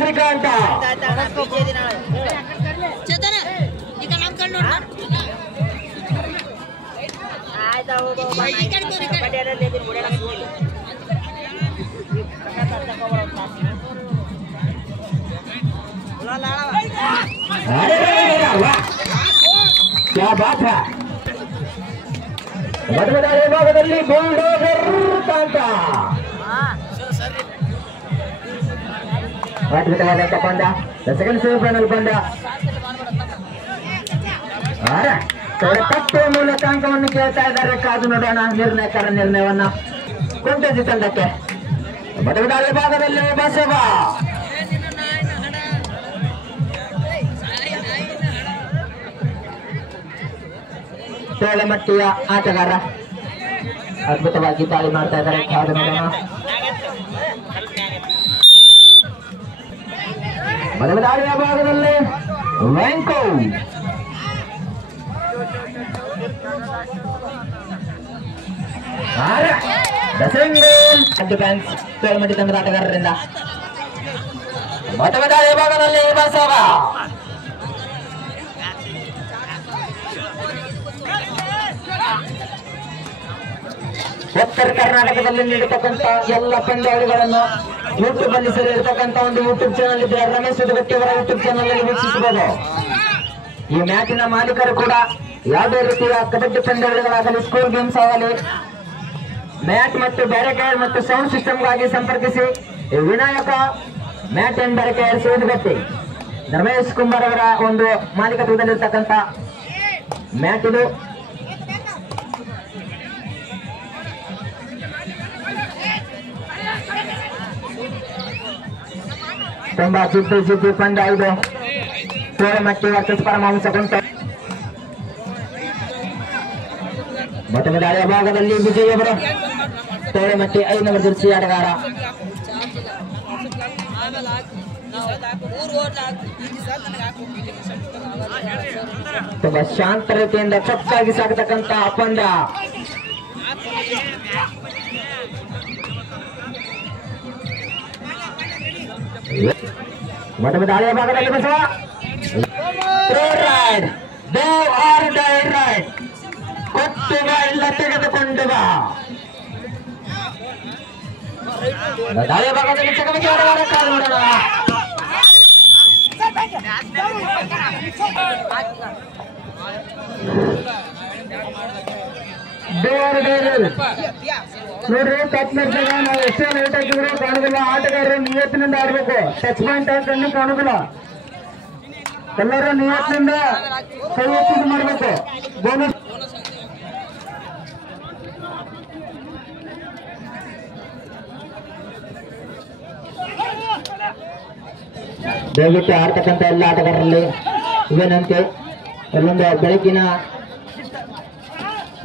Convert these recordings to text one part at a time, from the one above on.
ಶ್ರೀಕಾಂತ क्या बात है ಮತದಾರ ವಿಭಾಗದಲ್ಲಿ ಬುಲ್ಡೋಜರ್ ಕಾಂತ ಅದ್ಭುತವಾದಂತ ಪಂದ ಸೆಕೆಂಡ್ ಸೆಮಿಫೈನಲ್ ಪಂದ ತಪ್ಪು ಮೂಲಕ ಅಂಕವನ್ನು ಕೇಳ್ತಾ ಇದ್ದಾರೆ. ಕಾದು ನೋಡೋಣ ನಿರ್ಣಯಕರ ನಿರ್ಣಯವನ್ನ. ಕೊಂಡಜಿ ತಂಡಕ್ಕೆ ಮತದಾರ ವಿಭಾಗದಲ್ಲಿ ಬಸವ ತೋಳಮಟ್ಟಿಯ ಆಟಗಾರ ಅದ್ಭುತವಾಗಿ ದಾಳಿ ಮಾಡ್ತಾ ಇದ್ದಾರೆ. ಕಾದು ನೋಡೋಣ. ಮತದಾರಿಯ ಭಾಗದಲ್ಲಿ ವೆಂಕೋ ತೋಳಮಟ್ಟಿ ತಂಡದ ಆಟಗಾರರಿಂದ. ಮತದಾರಿಯ ಭಾಗದಲ್ಲಿ ಬಸವ ಉತ್ತರ ಕರ್ನಾಟಕದಲ್ಲಿ ನೀಡತಕ್ಕಂತ ಎಲ್ಲ ಪಂದ್ಯಾವಳಿಗಳನ್ನು ಯೂಟ್ಯೂಬ್ ಅಲ್ಲಿ ಸೇರಿರ್ತಕ್ಕಂಥ ಒಂದು ಯೂಟ್ಯೂಬ್ ಚಾನಲ್ ಇದ್ರೆ ರಮೇಶ್ ಗಟ್ಟಿ ಅವರ ಯೂಟ್ಯೂಬ್ ಚಾನಲ್ ಅಲ್ಲಿ ವೀಕ್ಷಿಸಬಹುದು. ಈ ಮ್ಯಾಚಿನ ಮಾಲೀಕರು ಕೂಡ ಯಾವುದೇ ರೀತಿಯ ಕಬಡ್ಡಿ ಪಂದ್ಯಾವಳಿಗಳಾಗಲಿ ಸ್ಕೂಲ್ ಗೇಮ್ಸ್ ಆಗಲಿ ಮ್ಯಾಟ್ ಮತ್ತು ಬ್ಯಾರಿಕೇಡ್ ಮತ್ತು ಸೌಂಡ್ ಸಿಸ್ಟಮ್ಗಾಗಿ ಸಂಪರ್ಕಿಸಿ. ವಿನಾಯಕ ಮ್ಯಾಟ್ ಅಂಡ್ ಬ್ಯಾರಿಕೇಡ್ ಸೇರಿಗಟ್ಟಿ ರಮೇಶ್ ಕುಮಾರ್ ಅವರ ಒಂದು ಮಾಲೀಕತ್ವದಲ್ಲಿರ್ತಕ್ಕಂಥ ಮ್ಯಾಟ್ ಇದು. ತುಂಬಾ ಸುದ್ದಿ ಪಂದ್ಯ ಇದು. ತೋಳಮಟ್ಟಿ ವರ್ಸಸ್ ಪರಮಹಂಸ ಕುಂಟ. ಮತದಾರಿಯ ಭಾಗದಲ್ಲಿ ವಿಜಯ್ ಅವರು ತೋಳಮಟ್ಟಿ 5ನೇ ಜೆರ್ಸಿ ಆಟಗಾರ. ತುಂಬಾ ಶಾಂತ ರೀತಿಯಿಂದ ಚೊಕ್ಕಾಗಿ ಸಾಗತಕ್ಕಂತ ಪಂದ್ಯ. ಮತದಾರಿಯ ಭಾಗದಲ್ಲಿ ಬಸವ ಕೊಟ್ಟು ಬಾ ಇಲ್ಲ ತೆಗೆದುಕೊಂಡು ಬಾ. ಮತದಾರಿಯ ಭಾಗದಲ್ಲಿ ಚಕಮಕಿ ಆಟಗಾರ. ಕಾಲು ನೋಡೋಣ. ನೋಡ್ರಿ ಟಚ್ ಮ್ಯಾಚ್ನಾಗ ನಾವು ಎಷ್ಟೇ ಲೈಟ್ ಹಾಕಿದ್ರು ಕಾಣುದಿಲ್ಲ. ಆಟಗಾರರು ನಿಯತ್ತಿನಿಂದ ಆಡ್ಬೇಕು. ಟಚ್ ಪಾಯಿಂಟ್ ಹಾಕೊಂಡು ಕಾಣುದಿಲ್ಲ. ಎಲ್ಲರೂ ನಿಯತ್ತಿನಿಂದ ಕೈ ಎತ್ತಿದ್ದು ಮಾಡ್ಬೇಕು. ಬೋನಸ್ ದಯವಿಟ್ಟು ಆಡ್ತಕ್ಕಂಥ ಎಲ್ಲ ಆಟಗಾರರಲ್ಲಿ ಇವೇನಂತೆ ಎಲ್ಲೊಂದು ಬೆಳಕಿನ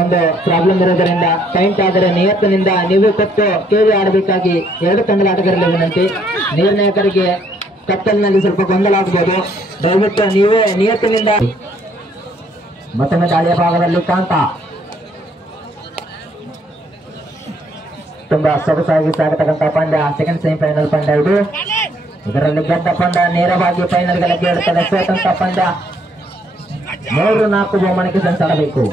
ಒಂದು ಪ್ರಾಬ್ಲಮ್ ಇರೋದರಿಂದ ಪಾಯಿಂಟ್ ಆದರೆ ನಿಯತ್ತಿನಿಂದ ನೀವು ಕೊಟ್ಟು ಕೇಳಿ ಆಡಬೇಕಾಗಿ ಎರಡು ತಂಡದ ಆಟಗಾರರಲ್ಲಿ ವಿನಂತಿ. ನಿರ್ಣಾಯಕರಿಗೆ ಕತ್ತಲಿನಲ್ಲಿ ಸ್ವಲ್ಪ ಗೊಂದಲ ಆಗಬಹುದು. ದಯವಿಟ್ಟು ನೀವೇ ನಿಯತ್ತಿನಿಂದ. ಮತ್ತೊಮ್ಮೆ ದಾಳಿಯ ಭಾಗದಲ್ಲಿ ಕಾಂತ ತುಂಬಾ ಸೊಗಸಾಗಿ ಸಾಗತಕ್ಕಂಥ ಪಂದ್ಯ. ಸೆಕೆಂಡ್ ಸೆಮಿಫೈನಲ್ ಪಂದ್ಯ ಇದು. ಇದರಲ್ಲಿ ಗೆದ್ದ ಪಂದ್ಯ ನೇರವಾಗಿ ಫೈನಲ್ ಗಳಿಗೆ ಇರುತ್ತದೆ. ಸೋತಂತ ಪಂದ್ಯ 3-4 ಬಹುಮಾನಕ್ಕೆ ಸೆಣಸಾಡಬೇಕು.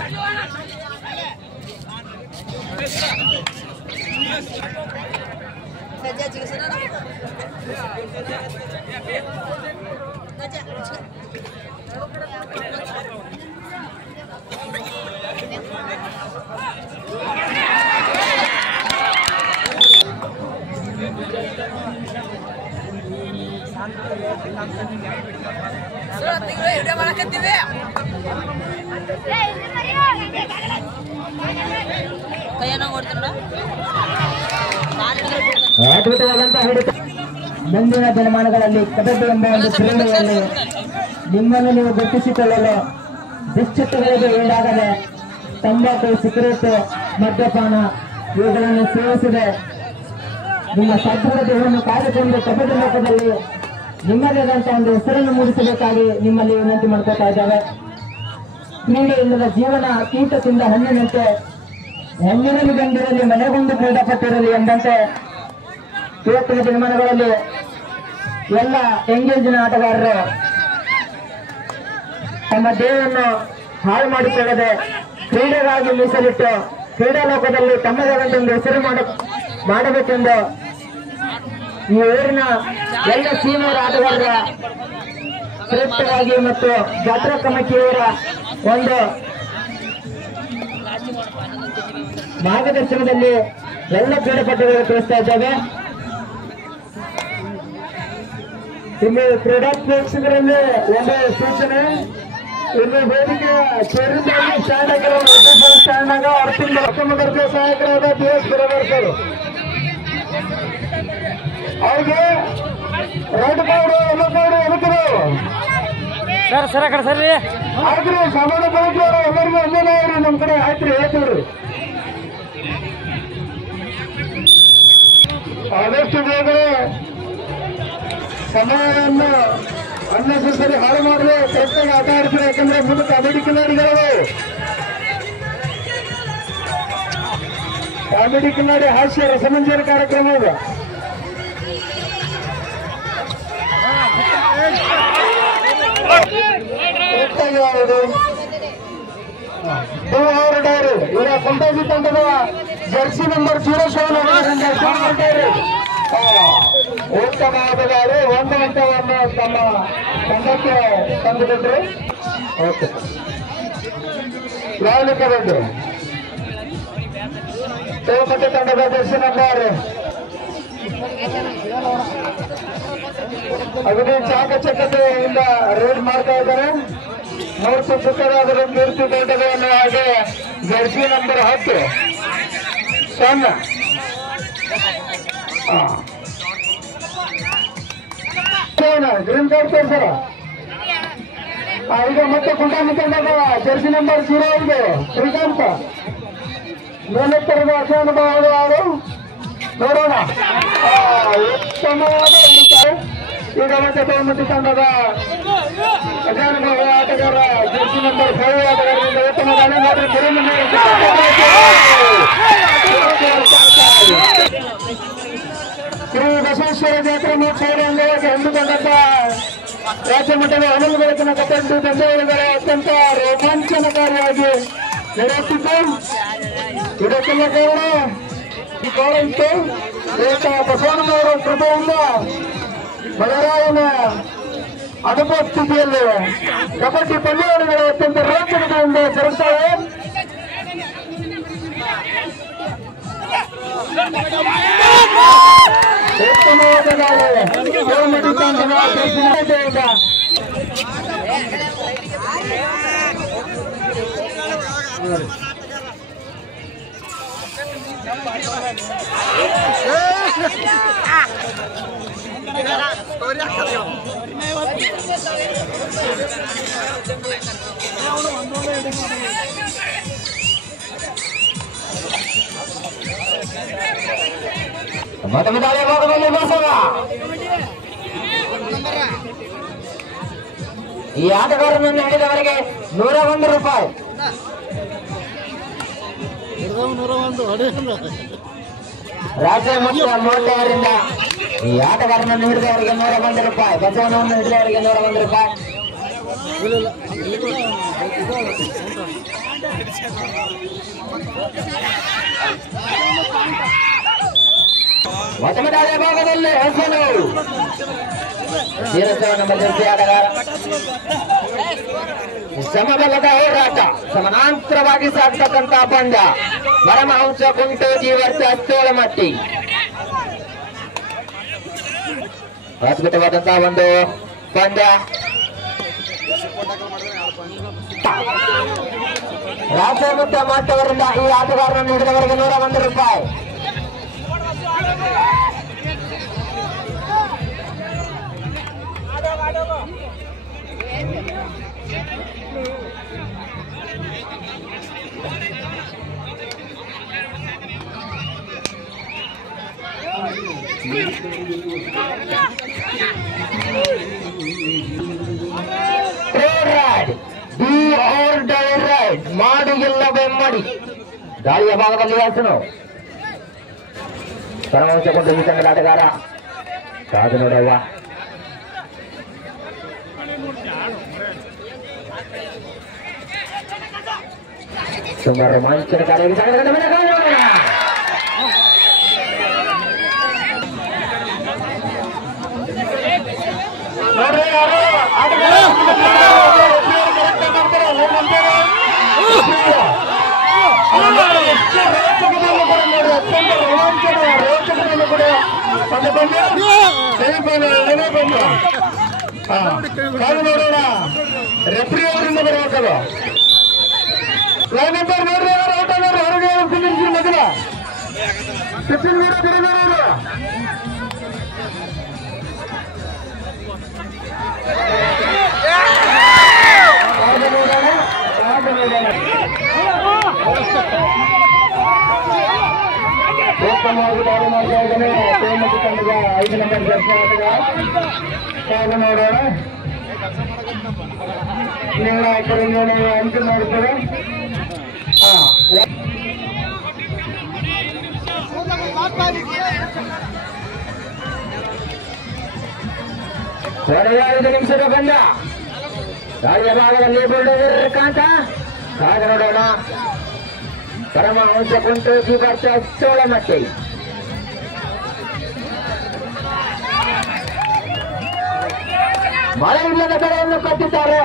ಅದ್ಭುತವಾದಂತಹ ಹಿಡಿತ. ಮುಂದಿನ ದಿನಮಾನಗಳಲ್ಲಿ ಕಬಡ್ಡಿ ಎಂಬ ಒಂದು ಕ್ರೀಡೆಯಲ್ಲಿ ನಿಮ್ಮನ್ನು ನೀವು ಗುರುತಿಸಿಕೊಳ್ಳಲು ದುಶ್ಚಟಗಳಿಗೆ ಈಡಾಗದೆ ತಂಬಾಕು, ಸಿಗರೇಟ್, ಮದ್ಯಪಾನ ಇವುಗಳನ್ನು ಸೇವಿಸದೆ ನಿಮ್ಮ ಸದೃಢತೆಯನ್ನು ಕಾಯ್ದುಕೊಂಡು ಕಬಡ್ಡಿ ಲೋಕದಲ್ಲಿ ನಿಮ್ಮದೇ ಆದಂತಹ ಒಂದು ಹೆಸರನ್ನು ಮೂಡಿಸಬೇಕಾಗಿ ನಿಮ್ಮಲ್ಲಿ ವಿನಂತಿ ಮಾಡ್ಕೊತಾ ಇದ್ದೇವೆ. ಕ್ರೀಡೆ ಇಲ್ಲದ ಜೀವನ ಕೀಟದಿಂದ ಹಣ್ಣಿನಂತೆ, ಹೆಣ್ಣಿನಲ್ಲಿ ಗಂಡಿರಲಿ ಮನೆಗೊಂದು ಕ್ರೀಡಾಪಟ್ಟಿರಲಿ ಎಂಬಂತೆ ಇವತ್ತಿನ ದಿನಮಾನಗಳಲ್ಲಿ ಎಲ್ಲ ಎಂಗೇಜಿನ ಆಟಗಾರರು ತಮ್ಮ ದೇಹವನ್ನು ಹಾಳು ಮಾಡಿಕೊಳ್ಳದೆ ಕ್ರೀಡೆಗಾಗಿ ಮೀಸಲಿಟ್ಟು ಕ್ರೀಡಾ ಲೋಕದಲ್ಲಿ ತಮ್ಮದಾದಂತ ಹೆಸರು ಮಾಡಬೇಕೆಂದು ಈ ಊರಿನ ಎಲ್ಲ ಸೀನಿಯರ್ ಆಟಗಾರರ ಶ್ರೇಷ್ಠವಾಗಿ ಮತ್ತು ಜಾತ್ರಾ ಕಮಿಟಿಯವರ ಒಂದು ಮಾರ್ಗದರ್ಶನದಲ್ಲಿ ಎಲ್ಲ ಕ್ರೀಡಾಪಟುಗಳು ತಿಳಿಸ್ತಾ ಇದ್ದೇವೆ. ಇಲ್ಲಿ ಕ್ರೀಡಾ ಪ್ರೇಕ್ಷಕರಲ್ಲಿ ಒಂದು ಸೂಚನೆ, ಇಲ್ಲಿ ವೇದಿಕೆ ಸೇರಿದ್ದಲ್ಲಿ ಸ್ಟ್ಯಾಂಡ್ ಅರ್ಪಿಂದ ದರ್ಜೆ ಸಹಾಯಕರಾದ DS ಗಿರವರ್ಕರು ಅವ್ರಿಗೆ ರೆಡ್ ಕಾರ್ಡು ಎಲ್ಲೋ ಕಾರ್ಡು ಎದಕ್ಕಿದೆ ಸರ್ ಕಡೆ ಸರ್ ಆಯ್ತ್ರಿ. ಸಾಮಾನ್ಯ ಬಳಕೆಯವರು ಎಲ್ಲರಿಗೂ ಒಂದೇನೇ ಇರಿ, ನಮ್ ಕಡೆ ಆಯ್ತ್ರಿ ಹೇಳ್ತೀವ್ರಿ. ಆದಷ್ಟು ಬೇಗ ಸಮಯವನ್ನು ಅನ್ನೆಸರಿ ಹಾಳು ಮಾಡಲು ಕರೆಕ್ಟಾಗಿ ಆಟ ಆಡ್ತಾರೆ. ಯಾಕಂದ್ರೆ ಮುಂದೆ ಕಾಮಿಡಿ ಕಿನ್ನಾಡಿ ಹಾಸ್ಯ ರಸಮಂಜರ ಕಾರ್ಯಕ್ರಮ ಇದೆ. ಇವರ ಫಂಟಾಸಿ ತಂಡದ ಜರ್ಸಿ ನಂಬರ್ 07 ಉತ್ತಮ ಆಟಗಾರರು 1 ಅಂಕವನ್ನು ತಮ್ಮ ತಂಡಕ್ಕೆ ತಂದುಬಿಟ್ರು. ಓಕೆ, ಯಾವ ಲೆಕ್ಕ ಬಂದ್ರು? ತೋಮಟ್ಟಿ ತಂಡದ ಜರ್ಸಿ ನಂಬರ್ ಅಗದಿ ಚಾಕಚಕ್ಯತೆಯಿಂದ ರೇಡ್ ಮಾಡ್ತಾ ಇದ್ದಾರೆ. ಮೂರ್ತಿ ಸುಖದಾದರೂ ಕೀರ್ತಿ ತಂಡವನ್ನು ಹಾಗೆ ಜರ್ಸಿ ನಂಬರ್ 10 ಗ್ರೀನ್ ಕಾರ್ಡ್ ತೋರಿಸರ. ಈಗ ಮತ್ತೆ ಕುಂಟಾಮಿ ತಂಡದ ಜರ್ಸಿ ನಂಬರ್ 05 ಶ್ರೀಕಾಂತ್ ಮೇಲೆತ್ತರದ ಅನುಭವ ಯಾರು ನೋಡೋಣ. ಉತ್ತಮವಾದ ಈಗ ಮತ್ತೆ ತೋಮಟ್ಟಿ ತಂಡದ ಅಜಾನುಭವ ಆಟಗಾರ ಜರ್ಸಿ ನಂಬರ್ 5 ಆಟಗಾರರಿಂದ ಉತ್ತಮ ದಾಳಿ ಮಾಡಿ ಶ್ರೀ ಬಸವೇಶ್ವರ ಜಾತ್ರೆ ಮಹೋತ್ಸವದ ಅಂಗವಾಗಿ ಹಮ್ಮಿಕೊಂಡಂತ ರಾಜ್ಯ ಮಟ್ಟದ ಅನುಭವ ಬೆಳಕಿನ ಕಟ್ಟಡ ತಂಡಗಳ ಅತ್ಯಂತ ರೋಮಾಂಚನಕಾರಿಯಾಗಿ ನಡೆಯುತ್ತಿದ್ದು, ಇದಕ್ಕೆಲ್ಲ ಕಾರಣ ಇತ್ತು. ಬಸವಣ್ಣನವರ ಕೃಪೆಯಿಂದ ಬಲರಾಯನ ಅನುಪಸ್ಥಿತಿಯಲ್ಲಿ ಕಬಡ್ಡಿ ಪಂದ್ಯಾವಳಿಗಳು ಅತ್ಯಂತ ರೋಚಕತೆಯಿಂದ ಜರುಗುತ್ತವೆ. ಉತ್ತಮವಾದ ಮೊದಲನೇ ಭಾಗದಲ್ಲಿ ಬಸವ ಈ ಆಟಗಾರನನ್ನು ಹಿಡಿದವರಿಗೆ 101 ರೂಪಾಯಿ. ರಾಜ್ಯ ಮತ್ತು ಮೋಟೆಯವರಿಂದ ಈ ಆಟಗಾರನನ್ನು ಹಿಡಿದವರಿಗೆ 101 ರೂಪಾಯಿ, ಬಸವನವನ್ನು ಹಿಡಿದವರಿಗೆ 101 ರೂಪಾಯಿ. ಮೊದಲನೇ ಭಾಗದಲ್ಲಿ ಹಸನವರು ನಂಬರ್ ಜರ್ಸಿ ಆಟಗಾರ. ಸಮಬಲದ ಹೋರಾಟ ಸಮಾನಾಂತರವಾಗಿ ಸಾಗ್ತಕ್ಕಂತಹ ಪಂದ್ಯ. ಪರಮಹಂಸ ಕುಂಟೋಜಿ ವರ್ಸಸ್ ತೋಳಮಟ್ಟಿ. ಅದ್ಭುತವಾದಂತಹ ಒಂದು ಪಂದ್ಯ. ರಾಜ್ಯ ಮತ್ತು ಮಾಟವರಿಂದ ಈ ಆಟಗಾರರನ್ನು ಹಿಡಿದವರಿಗೆ 101 ರೂಪಾಯಿ. ಮಾಡಿ ಇಲ್ಲವೇ ಮಾಡಿ ಗಾಳಿಯ ಭಾಗದಲ್ಲಿ ಹಸನು ಪರಮಹಂಸ ಕೊಂಡ ಈ ತಂಡದ ಆಟಗಾರ ಕಾದು ನೋಡವ್ವ ತುಂಬಾ ರೋಮಾಂಚನಕಾರಿಯಾಗಿ ನೋಡೋಣ ರೆಫ್ರಿ ಅವರಿಂದ ಬರಬೇಕದು ಲೈನ್ ನಂಬರ್ ನೋಡ್ರಿ ಔಟ್ ಆಗೋರು ಹೊರಗೆ ಮೊದಲ ಟಿಫಿನ್ ಕೂಡ ಬರಬೇಡವರು ಉತ್ತಮವಾಗಿ ದಾಳಿ ಮಾಡ್ತಾ ಇದ್ದಾನೆ ಪ್ರೇಮಕ್ಕೆ ತಂಡದ 5 ನಂಬರ್ ಜರ್ಸಿ ಆಟಗಾರ ನೋಡೋಣ ನಿರ್ಣಾಯಕರಿಂದ ನಾವು ಅಂತಿಮ ಮಾಡ್ತೇವೆ ಕೊನೆಯ 5 ನಿಮಿಷದ ಬಂದ ಗಾಳಿಯ ಭಾಗದಲ್ಲಿ ಬುಲ್ಡೋಜರ್ ಕಾಂತ ಕಾದ ನೋಡೋಣ ಪರಮಹಂಸ ಕುಂಟೋಜಿ ಬರ್ತ ಚೋಳಮಟ್ಟೆ ಮಳೆ ಇಲ್ಲದ ಬೆಳೆಯನ್ನು ಕಟ್ಟಿದ್ದಾರೆ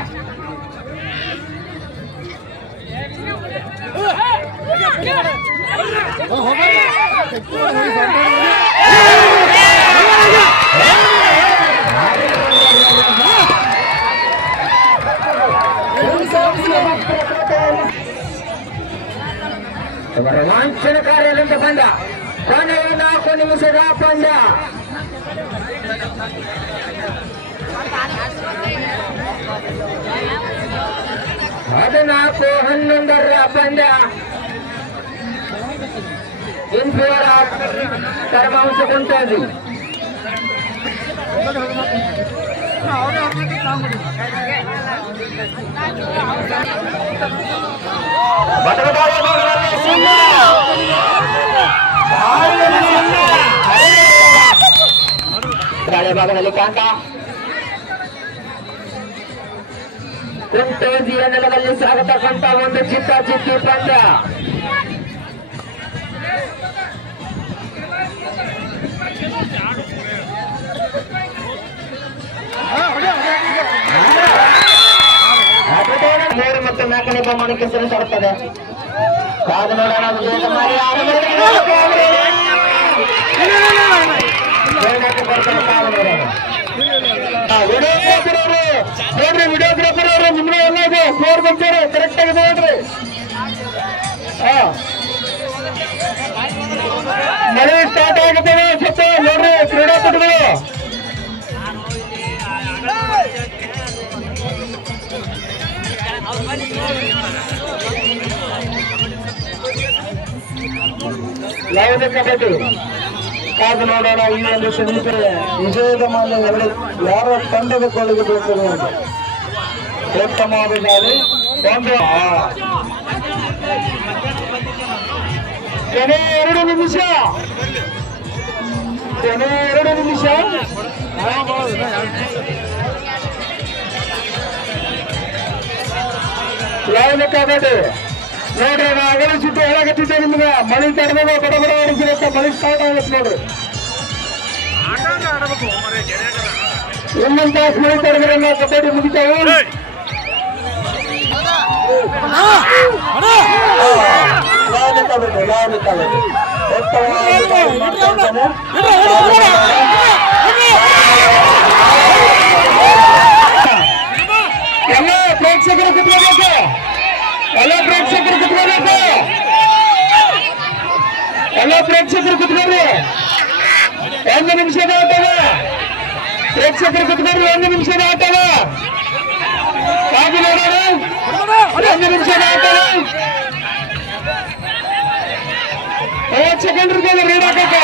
ರೋಮಾಂಚನಕಾರಿಯಾದಂತ ಪಂದ್ಯ ಕೊನೆಯ 4 ನಿಮಿಷದ ಪಂದ್ಯ ಹದಿನಾಲ್ಕು 11ರ ಪಂದ್ಯ in favour of Paramahamsa Kuntoji ಗಾಳಿಯ ಭಾಗದಲ್ಲಿ ಕಾಂತ ಕುಂಟೋಜಿಯ ನೆಲದಲ್ಲಿ ಸಾಗತಕ್ಕಂತ ಒಂದು ಚಿತ್ತಿ ಪಂದ್ಯ ಮೂರು ಮತ್ತು 4ನೇ ಬಹುಮಾನಕ್ಕೆ ಸಲ್ಲಿಸಲ್ಪಡುತ್ತದೆ ಕಾದು ನೋಡೋಣ ವಿಡಿಯೋಗ್ರಾಫರ್ ಅವರು ನಿಮ್ಗೆ ಎಲ್ಲ ಇದೆ ಫ್ಲೋರ್ ಬಂತಾರೆ ಕರೆಕ್ಟ್ ಆಗಿದೆ ನೋಡ್ರಿ ಮಳೆ ಸ್ಟಾರ್ಟ್ ಆಗುತ್ತದೆ ಸ್ವಲ್ಪ ನೋಡ್ರಿ ಕ್ರೀಡಾಪಟುಗಳು ಯಾವುದೇ ಕಬಡ್ಡಿ ಕಾದು ನೋಡೋಣ ಈ ಒಂದು ಸಮಿತಿ ವಿಜಯದ ಮಾಲೆ ಯಾರ ತಂಡದ ಕೊಳಗೆ ಬೀಳ್ತದೆ ಅಂತ ಉತ್ತಮವಾದ ದಾಳಿ ಕೊನೆ 2 ನಿಮಿಷ ಯಾವುದೇ ಕಬಡ್ಡಿ ನೋಡ್ರಿ ಅಗಲ ಸುಟ್ಟು ಹೇಳಕತ್ತಿದ್ದೆ ನಿಮ್ಗೆ ಮಳೆ ತಡದ ಬಡ ಹೊಡಿಸಿರತ್ತ ಮಳೆ ಸ್ಟಾರ್ಟ್ ಆಗುತ್ತೆ ನೋಡ್ರಿ ಇನ್ನೊಂದು ತಾಸು ಮಳೆ ತಡೆದ್ರೆ ನಾವು ಕಬಡ್ಡಿ ಮುಗಿತಾವೆ ಎಲ್ಲ ಪ್ರೇಕ್ಷಕರು ಕುತ್ಕೋಬೇಕು ಎಲ್ಲ ಪ್ರೇಕ್ಷಕರು ಕುತ್ಕೋರಿ 1 ನಿಮಿಷದ ಆಟದ ಪ್ರೇಕ್ಷಕರು ಕುತ್ಕೋರಿ 1 ನಿಮಿಷದ ಆಟದ ಕಾದು ನೋಡೋಣ 1 ನಿಮಿಷದ ಆಟದ 30 ಸೆಕೆಂಡ್ ಇರ್ತದೆ ರೀಡ್ ಹಾಕಕ್ಕೆ